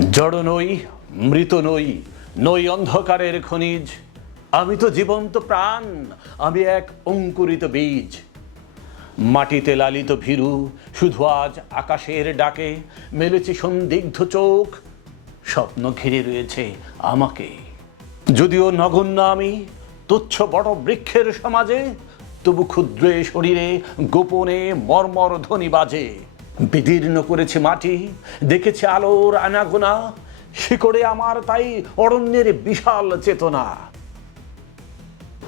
জড় নই, মৃত নই, নই অন্ধকারের খনিজ। আমি তো জীবন্ত প্রাণ, আমি এক অঙ্কুরিত বীজ। মাটিতে লালিত ভীরু, শুধু আজ আকাশের ডাকে মেলেছে সন্দিগ্ধ চোখ। স্বপ্ন ঘিরে রয়েছে আমাকে। যদিও নগণ্য আমি, তুচ্ছ বড় বৃক্ষের সমাজে, তবু ক্ষুদ্র এ শরীরে গোপনে মর্মর ধ্বনি বাজে। বিদীর্ণ করেছে মাটি, দেখেছে আলোর আনাগোনা, শিকড়ে আমার তাই অরণ্যের বিশাল চেতনা।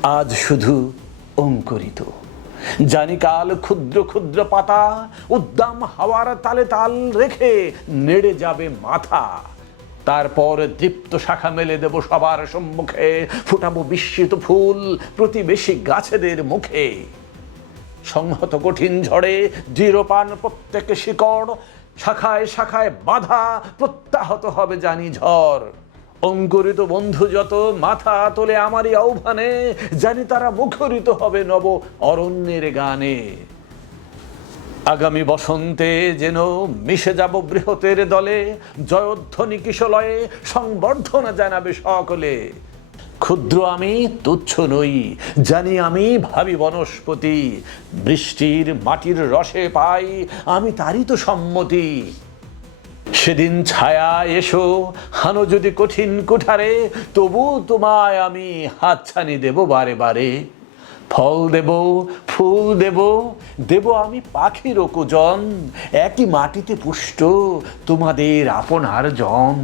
আজ শুধু অঙ্কুরিত, জানি কাল ক্ষুদ্র ক্ষুদ্র পাতা উদ্দাম হাওয়ার তালে তাল রেখে নেড়ে যাবে মাথা। তারপর দীপ্ত শাখা মেলে দেব সবার সম্মুখে, ফুটাবো বিস্মিত ফুল প্রতিবেশী গাছেদের মুখে। সংহত কঠিন ঝড়ে দৃঢ়পান প্রত্যেক শিকড়, শাখায় শাখায় বাধা প্রত্যাহত হবে জানি ঝড়। অঙ্কুরিত বন্ধু যত মাথা তোলে আমারই আহ্বানে, জানি তারা মুখরিত হবে নব অরণ্যের গানে। আগামী বসন্তে যেন মিশে যাব বৃহতের দলে, জয়ধ্বনি কিশলয়ে সংবর্ধনা জানাবে সকলে। ক্ষুদ্র আমি, তুচ্ছ নই, জানি আমি ভাবি বনস্পতি। বৃষ্টির মাটির রসে পাই আমি তারই তো সম্মতি। সেদিন ছায়া এসো, হানো যদি কঠিন কুঠারে, তবু তোমায় আমি হাতছানি দেব বারে বারে। ফল দেব, ফুল দেব, দেব আমি পাখির কুজন, একই মাটিতে পুষ্ট তোমাদের আপনার জন।